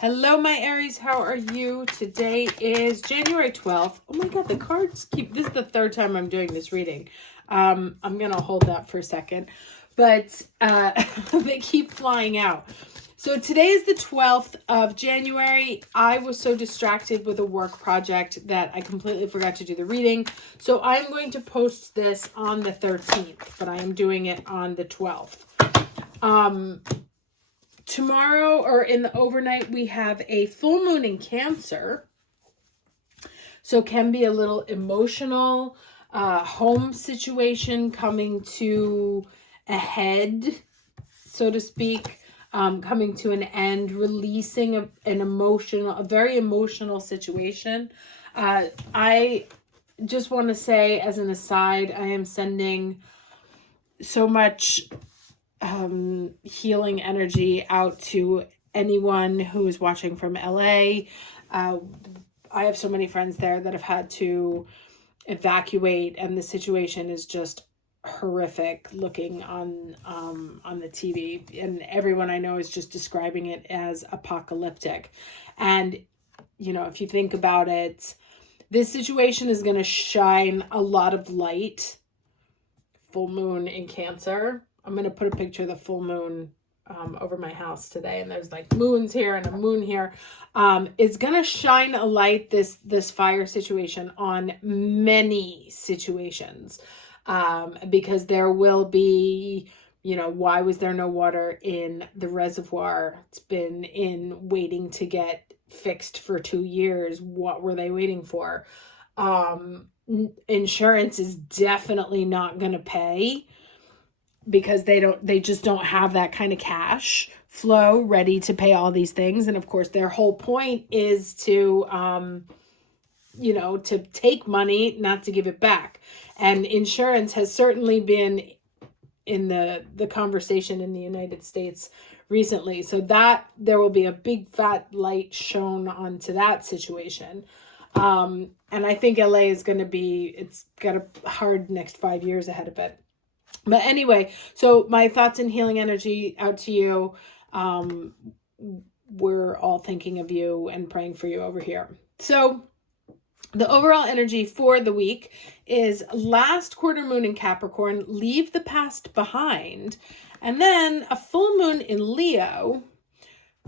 Hello, my Aries. How are you? Today is January 12th. Oh my God, the cards this is the third time I'm doing this reading. I'm going to hold that for a second, but they keep flying out. So today is the 12th of January. I was so distracted with a work project that I completely forgot to do the reading. So I'm going to post this on the 13th, but I am doing it on the 12th. Tomorrow or in the overnight, we have a full moon in Cancer. So it can be a little emotional, home situation coming to a head, so to speak, coming to an end, releasing a very emotional situation. I just want to say as an aside, I am sending so much healing energy out to anyone who is watching from LA. I have so many friends there that have had to evacuate, and the situation is just horrific looking on the TV, and everyone I know is just describing it as apocalyptic. And you know, if you think about it, this situation is going to shine a lot of light. Full moon in Cancer. I'm going to put a picture of the full moon over my house today, and there's like moons here and a moon here. It's going to shine a light, this fire situation, on many situations, because there will be, you know, why was there no water in the reservoir? It's been in waiting to get fixed for 2 years. What were they waiting for? Insurance is definitely not going to pay because they just don't have that kind of cash flow ready to pay all these things. And of course their whole point is to to take money, not to give it back. And insurance has certainly been in the conversation in the United States recently, so that there will be a big fat light shown onto that situation. And I think LA is going to be, it's got a hard next 5 years ahead of it. But anyway, so my thoughts and healing energy out to you. We're all thinking of you and praying for you over here. So the overall energy for the week is last quarter moon in Capricorn, leave the past behind. And then a full moon in Leo,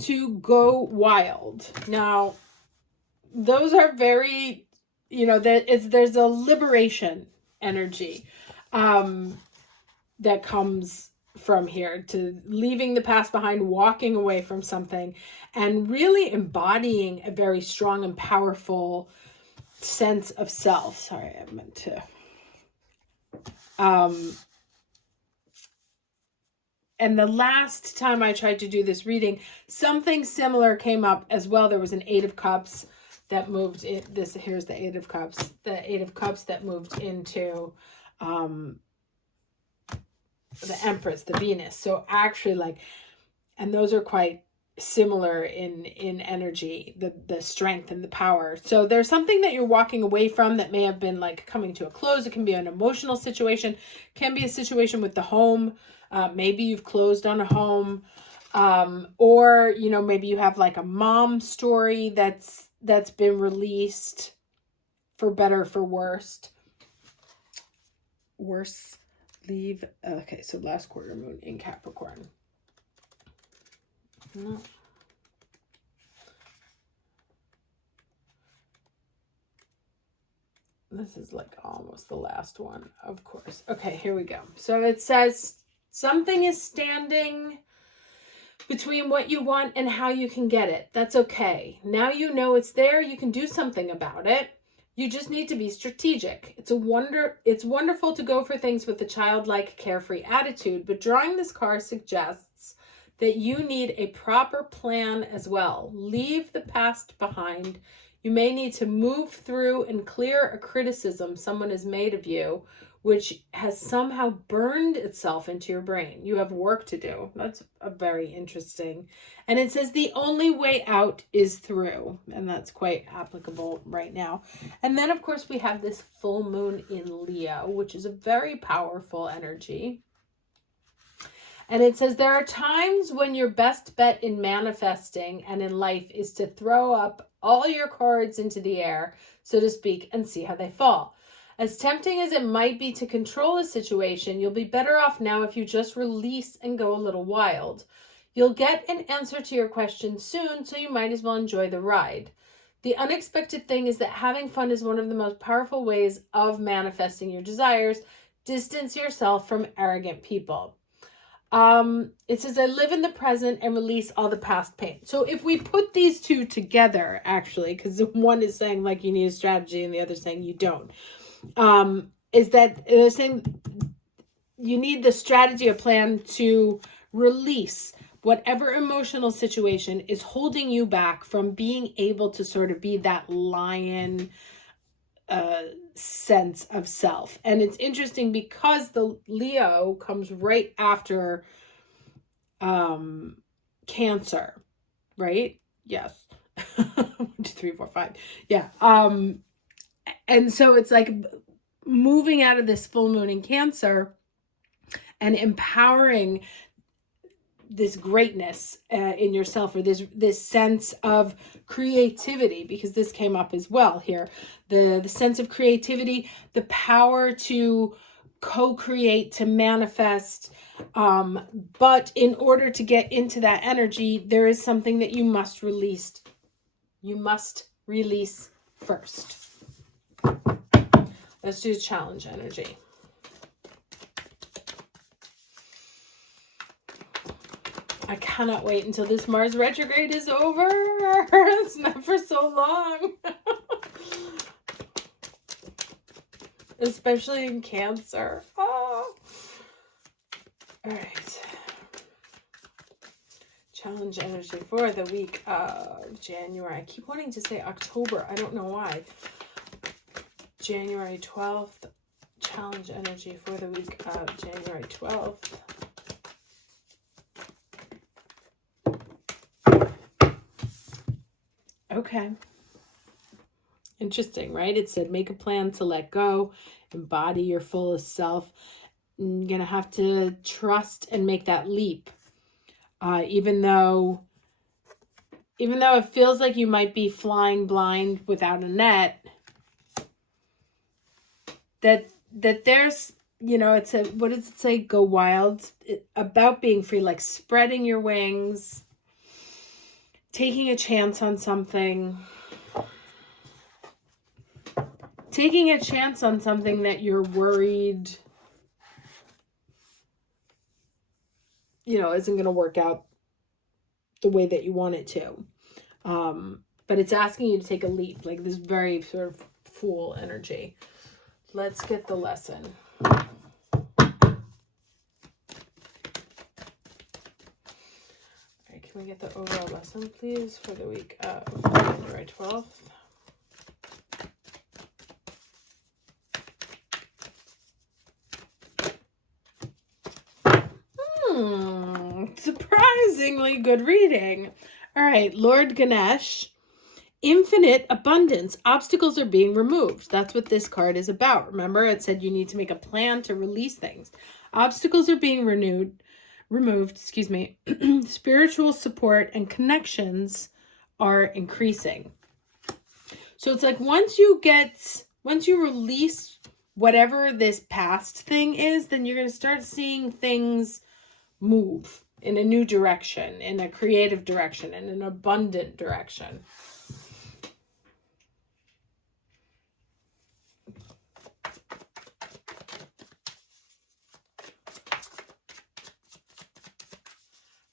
to go wild. Now, those are very, there's a liberation energy that comes from here, to leaving the past behind, walking away from something, and really embodying a very strong and powerful sense of self. Sorry, I meant to. And the last time I tried to do this reading, something similar came up as well. There was an 8 of Cups that moved in. Here's the 8 of Cups. The 8 of Cups that moved into the Empress, the Venus. So actually, and those are quite similar in energy, the strength and the power. So there's something that you're walking away from that may have been like coming to a close. It can be an emotional situation, can be a situation with the home. Maybe you've closed on a home, or maybe you have like a mom story that's been released, for better, for worse. Leave. Okay, so last quarter moon in Capricorn. No. This is like almost the last one, of course. Okay, here we go. So it says something is standing between what you want and how you can get it. That's okay. Now you know it's there. You can do something about it. You just need to be strategic. It's wonderful to go for things with a childlike, carefree attitude, but drawing this card suggests that you need a proper plan as well. Leave the past behind. You may need to move through and clear a criticism someone has made of you, which has somehow burned itself into your brain. You have work to do. That's a very interesting. And it says the only way out is through. And that's quite applicable right now. And then, of course, we have this full moon in Leo, which is a very powerful energy. And it says, there are times when your best bet in manifesting and in life is to throw up all your cards into the air, so to speak, and see how they fall. As tempting as it might be to control a situation, you'll be better off now if you just release and go a little wild. You'll get an answer to your question soon, so you might as well enjoy the ride. The unexpected thing is that having fun is one of the most powerful ways of manifesting your desires. Distance yourself from arrogant people. It says, I live in the present and release all the past pain. So if we put these two together, actually, because one is saying like you need a strategy and the other saying you don't, is that they're saying you need the strategy or plan to release whatever emotional situation is holding you back from being able to sort of be that lion sense of self. And it's interesting because the Leo comes right after Cancer, right? Yes. 1, 2, 3, 4, 5. Yeah. And so it's like moving out of this full moon in Cancer and empowering this greatness in yourself, or this sense of creativity, because this came up as well here, the sense of creativity, the power to co-create, to manifest, but in order to get into that energy, there is something that you must release first. Let's do challenge energy. I cannot wait until this Mars retrograde is over. It's not for so long. Especially in Cancer. Oh. All right. Challenge energy for the week of January. I keep wanting to say October. I don't know why. January 12th. Challenge energy for the week of January 12th. Okay. Interesting, right? It said make a plan to let go, embody your fullest self. You're going to have to trust and make that leap. Even though it feels like you might be flying blind without a net, that there's, it's a, what does it say? Go wild. About being free, like spreading your wings, taking a chance on something. Taking a chance on something that you're worried, isn't going to work out the way that you want it to. But it's asking you to take a leap, like this very sort of fool energy. Let's get the lesson. All right, can we get the overall lesson, please, for the week of January 12th? Surprisingly good reading. All right, Lord Ganesh, infinite abundance. Obstacles are being removed. That's what this card is about. Remember, it said you need to make a plan to release things. Obstacles are being removed, Spiritual support and connections are increasing. So it's like once you release whatever this past thing is, then you're going to start seeing things move in a new direction, in a creative direction, in an abundant direction.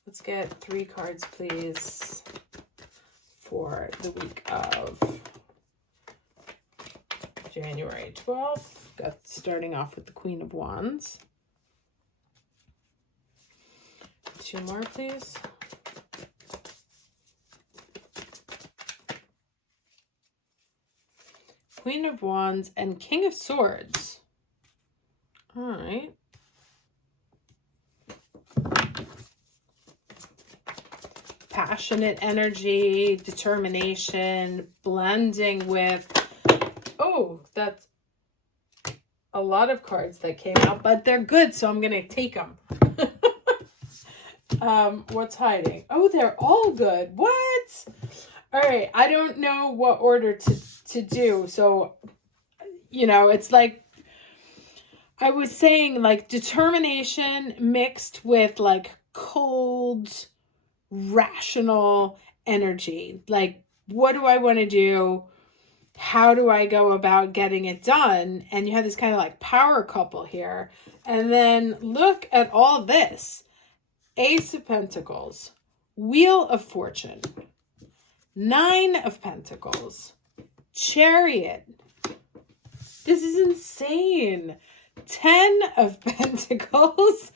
Let's get 3 cards, please, for the week of January 12th. Starting off with the Queen of Wands. 2 more, please. Queen of Wands and King of Swords. All right. Passionate energy, determination, blending with... Oh, that's a lot of cards that came out, but they're good, so I'm going to take them. What's hiding? Oh, they're all good. What? All right. I don't know what order to do. So, it's like I was saying, like determination mixed with like cold, rational energy. Like, what do I want to do? How do I go about getting it done? And you have this kind of like power couple here. And then look at all this. Ace of Pentacles, Wheel of Fortune, Nine of Pentacles, Chariot. This is insane. 10 of Pentacles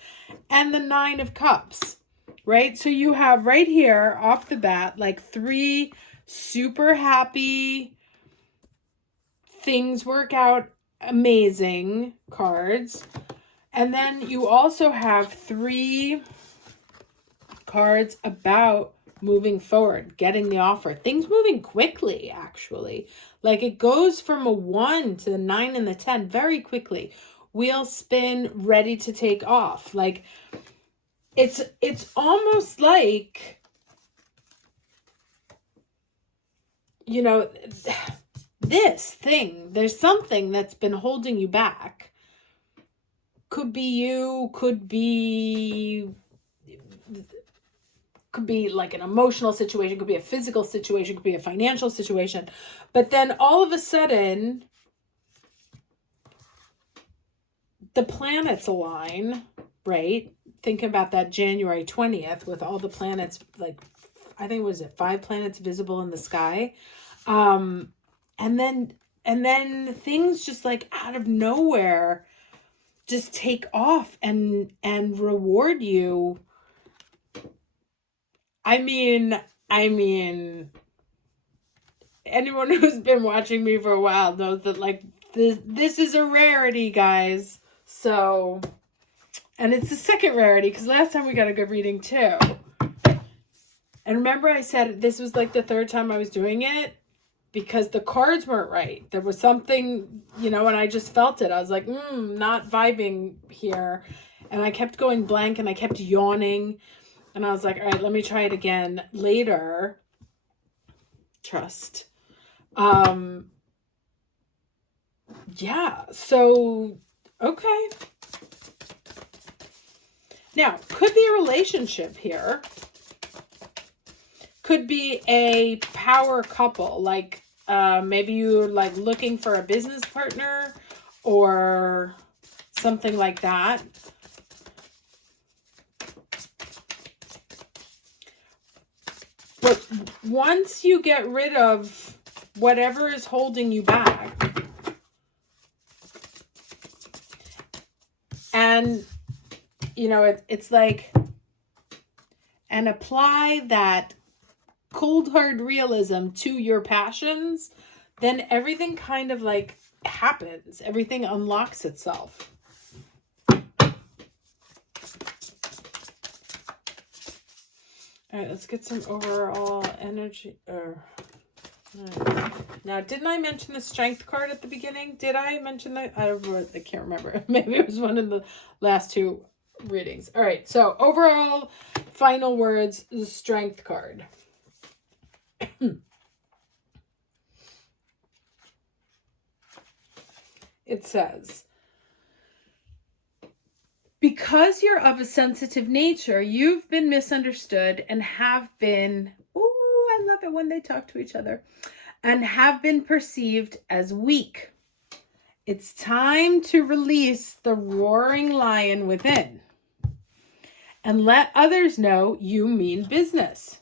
and the 9 of Cups, right? So you have right here off the bat, like 3 super happy, things work out amazing cards. And then you also have 3 cards about moving forward, getting the offer, things moving quickly, actually. Like it goes from a 1 to the 9 and the 10 very quickly. Wheel spin, ready to take off. Like it's almost like, this thing, there's something that's been holding you back. Could be you, could be like an emotional situation, could be a physical situation, could be a financial situation. But then all of a sudden, the planets align, right? Think about that January 20th with all the planets, like, I think, was it 5 planets visible in the sky? And then things just like out of nowhere just take off and reward you. I mean, anyone who's been watching me for a while knows that like this is a rarity, guys. So, and it's the second rarity because last time we got a good reading too. And remember I said this was like the 3rd time I was doing it because the cards weren't right. There was something, and I just felt it. I was like, not vibing here. And I kept going blank and I kept yawning. And I was like, all right, let me try it again later. Trust. Yeah, so, okay. Now, could be a relationship here. Could be a power couple, like maybe you're like looking for a business partner or something like that. But once you get rid of whatever is holding you back, and it's like, and apply that cold hard realism to your passions, then everything kind of like happens. Everything unlocks itself. All right, let's get some overall energy. Now, didn't I mention the Strength card at the beginning? Did I mention that? I can't remember. Maybe it was one of the last 2 readings. All right, so overall, final words, the Strength card. It says, because you're of a sensitive nature, you've been misunderstood and have been, I love it when they talk to each other, and have been perceived as weak. It's time to release the roaring lion within and let others know you mean business.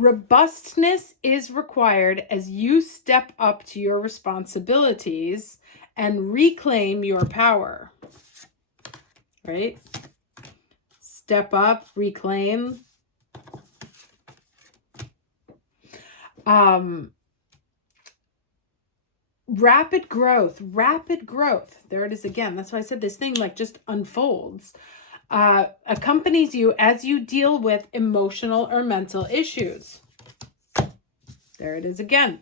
Robustness is required as you step up to your responsibilities and reclaim your power. Right? Step up, reclaim. Rapid growth. There it is again. That's why I said this thing like just unfolds. Accompanies you as you deal with emotional or mental issues. There it is again.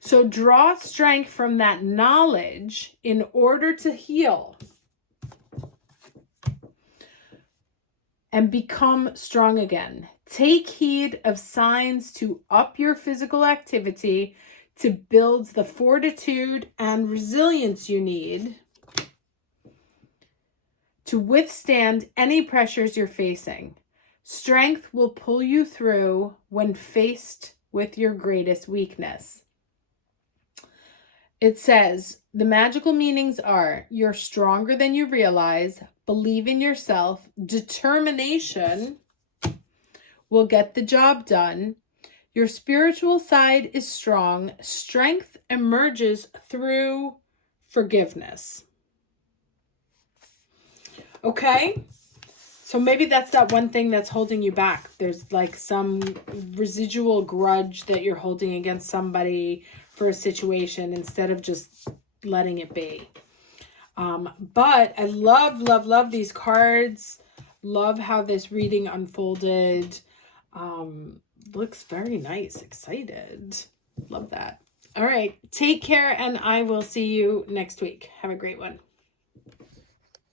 So draw strength from that knowledge in order to heal. and become strong again. Take heed of signs to up your physical activity to build the fortitude and resilience you need to withstand any pressures you're facing. Strength will pull you through when faced with your greatest weakness. It says, the magical meanings are you're stronger than you realize, believe in yourself, determination will get the job done, your spiritual side is strong, strength emerges through forgiveness. Okay? So maybe that's that one thing that's holding you back. There's like some residual grudge that you're holding against somebody for a situation instead of just letting it be. But I love these cards. Love how this reading unfolded. Looks very nice. Excited. Love that. All right. Take care, and I will see you next week. Have a great one.